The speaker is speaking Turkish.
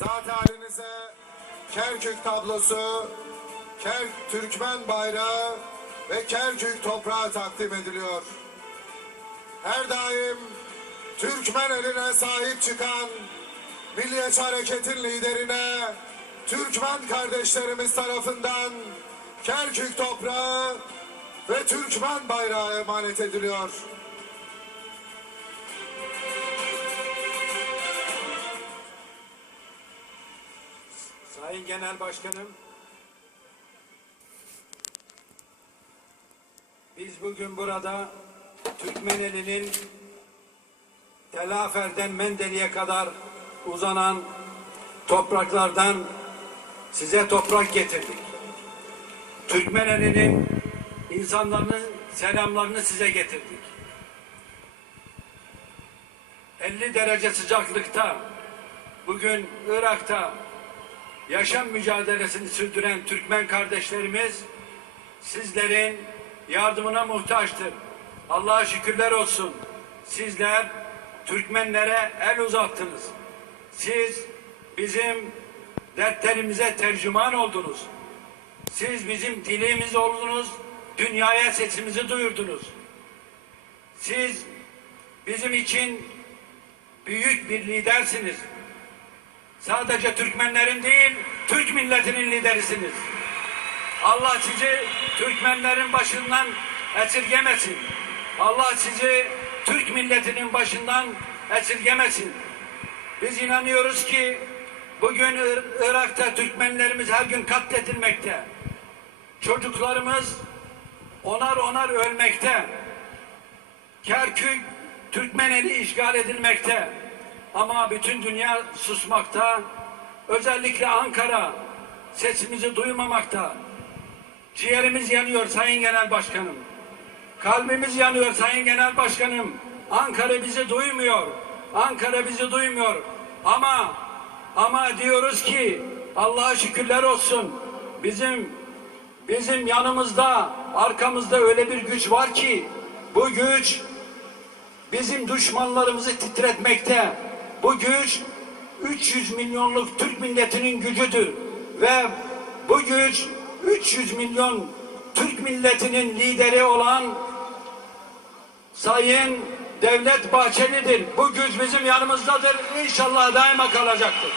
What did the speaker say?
Zat halinize Kerkük tablosu, Kerk Türkmen bayrağı ve Kerkük toprağı takdim ediliyor. Her daim Türkmen eline sahip çıkan Milliyetçi Hareket'in liderine Türkmen kardeşlerimiz tarafından Kerkük toprağı ve Türkmen bayrağı emanet ediliyor. Sayın Genel Başkanım, biz bugün burada Türkmeneli'nin Telafer'den Mendeli'ye kadar uzanan topraklardan size toprak getirdik. Türkmeneli'nin insanların selamlarını size getirdik. 50 derece sıcaklıkta bugün Irak'ta yaşam mücadelesini sürdüren Türkmen kardeşlerimiz sizlerin yardımına muhtaçtır. Allah'a şükürler olsun. Sizler Türkmenlere el uzattınız. Siz bizim dertlerimize tercüman oldunuz. Siz bizim dilimiz oldunuz, dünyaya sesimizi duyurdunuz. Siz bizim için büyük bir lidersiniz. Sadece Türkmenlerin değil, Türk milletinin liderisiniz. Allah sizi Türkmenlerin başından esirgemesin. Allah sizi Türk milletinin başından esirgemesin. Biz inanıyoruz ki bugün Ir- Irak'ta Türkmenlerimiz her gün katledilmekte. Çocuklarımız onar onar ölmekte. Kerkük Türkmeneli işgal edilmekte. Ama bütün dünya susmakta. Özellikle Ankara sesimizi duymamakta. Ciğerimiz yanıyor Sayın Genel Başkanım. Kalbimiz yanıyor Sayın Genel Başkanım. Ankara bizi duymuyor. Ankara bizi duymuyor. Ama ama diyoruz ki Allah'a şükürler olsun. Bizim bizim yanımızda, arkamızda öyle bir güç var ki bu güç bizim düşmanlarımızı titretmekte. Bu güç 300 milyonluk Türk milletinin gücüdür ve bu güç 300 milyon Türk milletinin lideri olan Sayın Devlet Bahçeli'dir. Bu güç bizim yanımızdadır. İnşallah daima kalacaktır.